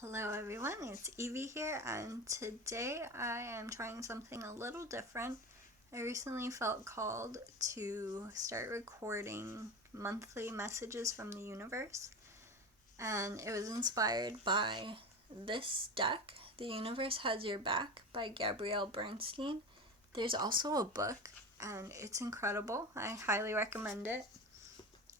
Hello everyone, it's Evie here, and today I am trying something a little different. I recently felt called to start recording monthly messages from the universe, and it was inspired by this deck, The Universe Has Your Back by Gabrielle Bernstein. There's also a book, and it's incredible. I highly recommend it.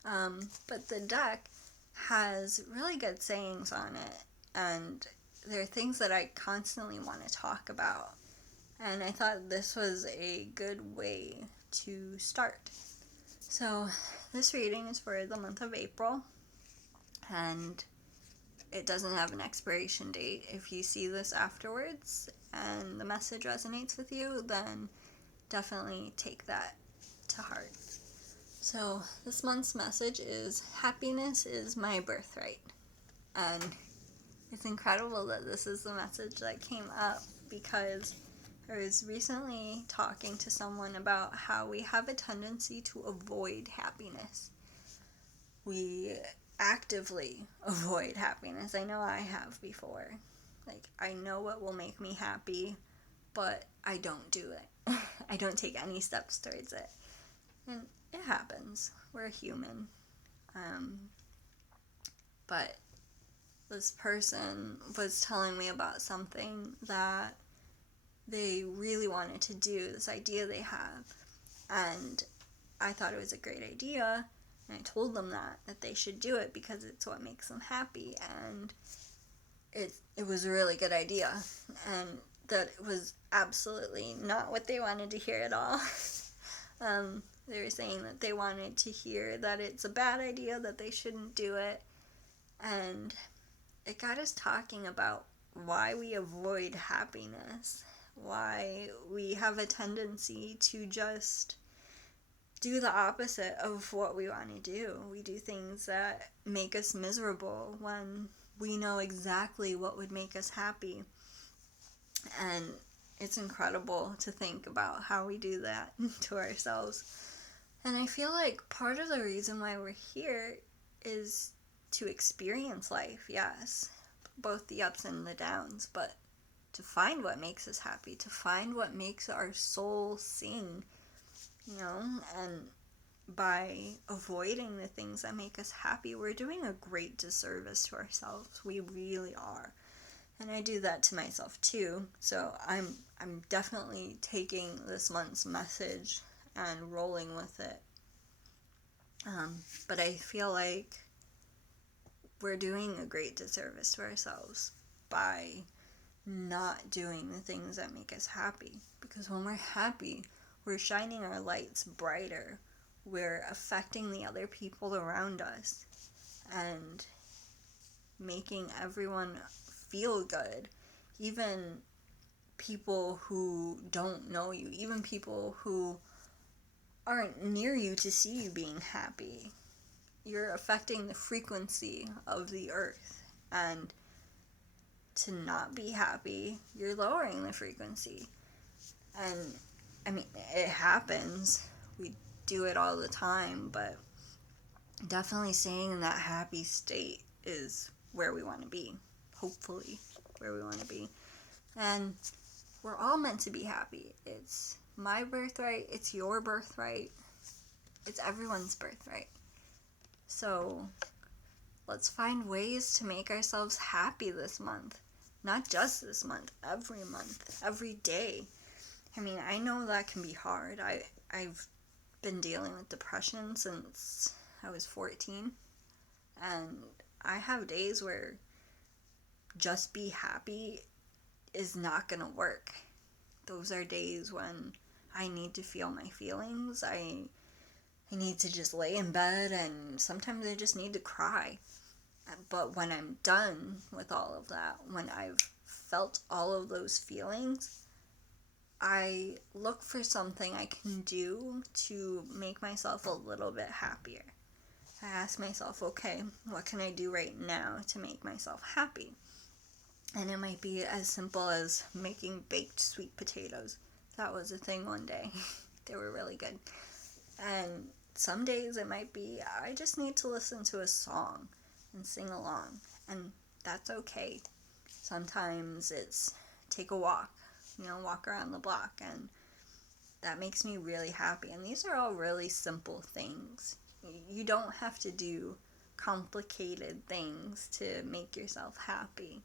But the deck has really good sayings on it, and there are things that I constantly want to talk about. And I thought this was a good way to start. So, this reading is for the month of April, and it doesn't have an expiration date. If you see this afterwards and the message resonates with you, then definitely take that to heart. So, this month's message is happiness is my birthright. And it's incredible that this is the message that came up because I was recently talking to someone about how we have a tendency to avoid happiness. We actively avoid happiness. I know I have before. I know what will make me happy, but I don't do it. I don't take any steps towards it. And it happens. We're human. But this person was telling me about something that they really wanted to do, this idea they have. And I thought it was a great idea. And I told them that they should do it because it's what makes them happy. And it was a really good idea. And that it was absolutely not what they wanted to hear at all. They were saying that they wanted to hear that it's a bad idea, that they shouldn't do it. And it got us talking about why we avoid happiness, why we have a tendency to just do the opposite of what we want to do. We do things that make us miserable when we know exactly what would make us happy. And it's incredible to think about how we do that to ourselves. And I feel like part of the reason why we're here is to experience life, yes, both the ups and the downs, but to find what makes us happy, to find what makes our soul sing, and by avoiding the things that make us happy, we're doing a great disservice to ourselves. We really are. And I do that to myself too. So I'm definitely taking this month's message and rolling with it. But I feel like we're doing a great disservice to ourselves by not doing the things that make us happy. Because when we're happy, we're shining our lights brighter. We're affecting the other people around us and making everyone feel good. Even people who don't know you, even people who aren't near you to see you being happy. You're affecting the frequency of the earth, and to not be happy, you're lowering the frequency. And I mean, it happens. We do it all the time, but definitely staying in that happy state is where we want to be. Hopefully, where we want to be. And we're all meant to be happy. It's my birthright, it's your birthright, it's everyone's birthright. So let's find ways to make ourselves happy this month. Not just this month, every day. I mean, I know that can be hard. I've been dealing with depression since I was 14. And I have days where just be happy is not going to work. Those are days when I need to feel my feelings. I need to just lay in bed, and sometimes I just need to cry. But when I'm done with all of that, when I've felt all of those feelings, I look for something I can do to make myself a little bit happier. I ask myself, okay, what can I do right now to make myself happy? And it might be as simple as making baked sweet potatoes. That was a thing one day. They were really good. And some days it might be, I just need to listen to a song and sing along. And that's okay. Sometimes it's take a walk, walk around the block, and that makes me really happy. And these are all really simple things. You don't have to do complicated things to make yourself happy.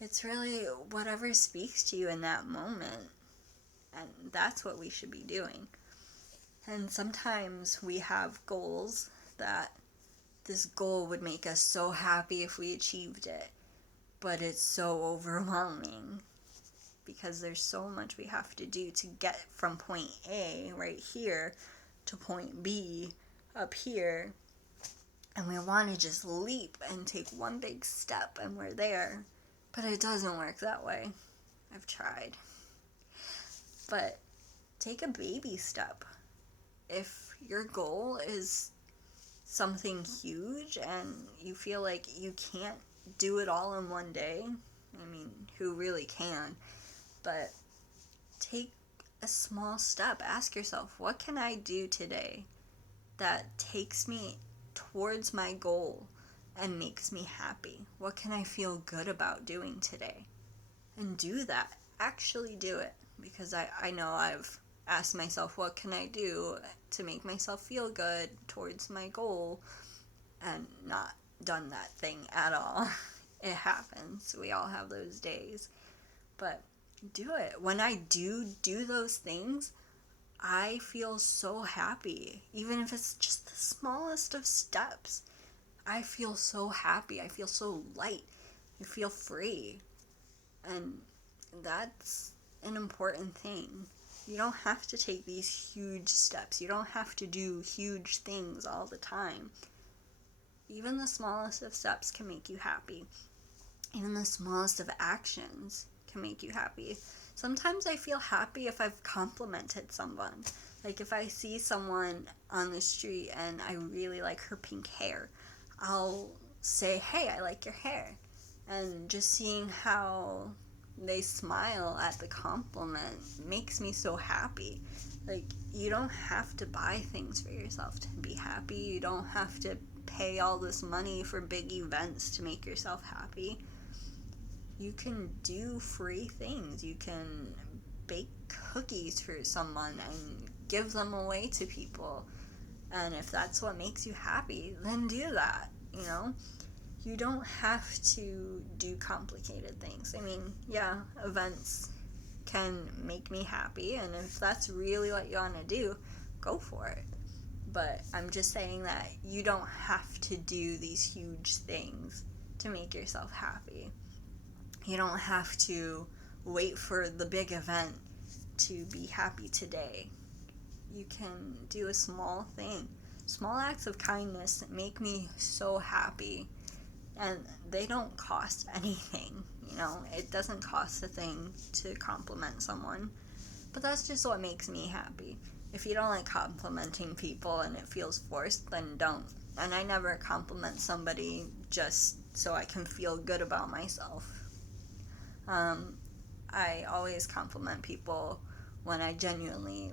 It's really whatever speaks to you in that moment, and that's what we should be doing. And sometimes we have goals that this goal would make us so happy if we achieved it, but it's so overwhelming because there's so much we have to do to get from point A right here to point B up here, and we want to just leap and take one big step and we're there, but it doesn't work that way. I've tried. But take a baby step. If your goal is something huge and you feel like you can't do it all in one day, I mean, who really can? But take a small step. Ask yourself, what can I do today that takes me towards my goal and makes me happy? What can I feel good about doing today? And do that. Actually do it. Because I know I've asked myself, what can I do to make myself feel good towards my goal, and not done that thing at all. It happens. We all have those days. But do it. When I do those things, I feel so happy. Even if it's just the smallest of steps, I feel so happy. I feel so light. I feel free. And that's an important thing. You don't have to take these huge steps. You don't have to do huge things all the time. Even the smallest of steps can make you happy. Even the smallest of actions can make you happy. Sometimes I feel happy if I've complimented someone. Like if I see someone on the street and I really like her pink hair, I'll say, hey, I like your hair. And just seeing how they smile at the compliment makes me so happy. Like, you don't have to buy things for yourself to be happy. You don't have to pay all this money for big events to make yourself happy. You can do free things. You can bake cookies for someone and give them away to people. And if that's what makes you happy, then do that, You don't have to do complicated things. I mean, yeah, events can make me happy, and if that's really what you want to do, go for it. But I'm just saying that you don't have to do these huge things to make yourself happy. You don't have to wait for the big event to be happy today. You can do a small thing. Small acts of kindness make me so happy. And they don't cost anything, It doesn't cost a thing to compliment someone. But that's just what makes me happy. If you don't like complimenting people and it feels forced, then don't. And I never compliment somebody just so I can feel good about myself. I always compliment people when I genuinely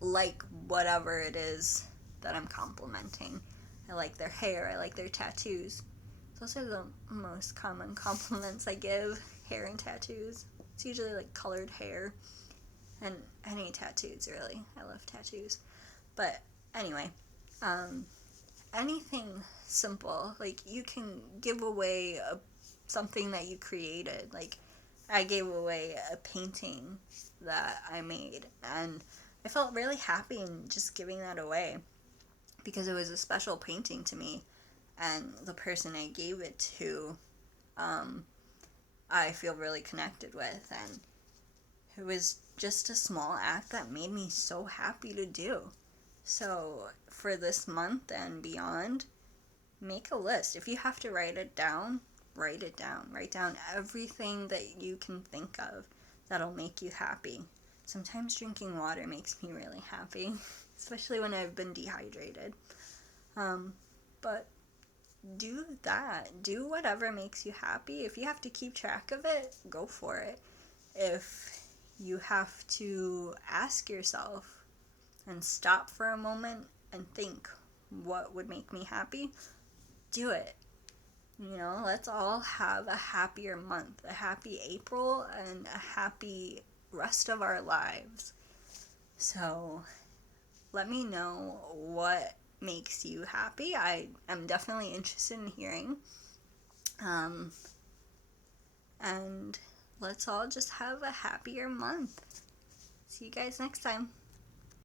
like whatever it is that I'm complimenting. I like their hair, I like their tattoos. Those are the most common compliments I give, hair and tattoos. It's usually colored hair and any tattoos, really. I love tattoos. But anyway, anything simple. You can give away something that you created. I gave away a painting that I made, and I felt really happy in just giving that away because it was a special painting to me. And the person I gave it to, I feel really connected with. And it was just a small act that made me so happy to do. So for this month and beyond, make a list. If you have to write it down, write it down. Write down everything that you can think of that'll make you happy. Sometimes drinking water makes me really happy, especially when I've been dehydrated. But do that. Do whatever makes you happy. If you have to keep track of it, go for it. If you have to ask yourself and stop for a moment and think, what would make me happy? Do it. Let's all have a happier month, a happy April, and a happy rest of our lives. So let me know what makes you happy. I am definitely interested in hearing. And let's all just have a happier month. See you guys next time.